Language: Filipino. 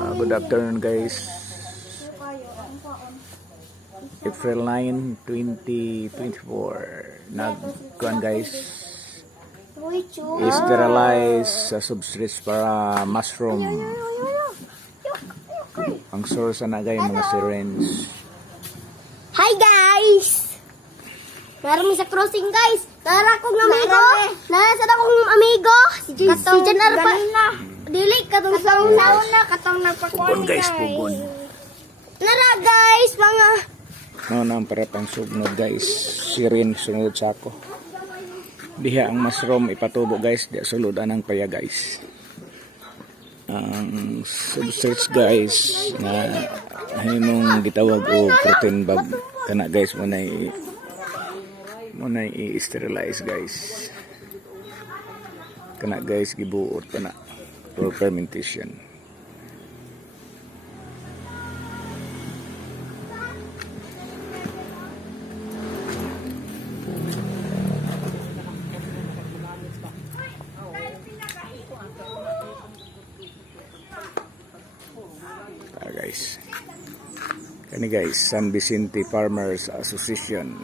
Good afternoon guys. April 9, 2024. Nagkuhan guys. I-sterilize sa substrates para mushroom. Ang source na guys mga syringe. Hi guys! Meron sa crossing guys. Nara kong amigo. Nasa akong amigo. Si Janar pa. Dili katong sauna na katong nagpakuan Pugon guys, pugon. Nara guys, mga No nang para pang sugnod guys. Syringe sunod sa ako. Diha ang mushroom ipatubo guys. Diya suludan ng paya guys. Ang substrates guys na himong gitawag o protein bag kana guys mo na i-sterilize guys kana guys gibuot pa na for fermentation. Guys, kani guys, San Vicente Farmers Association.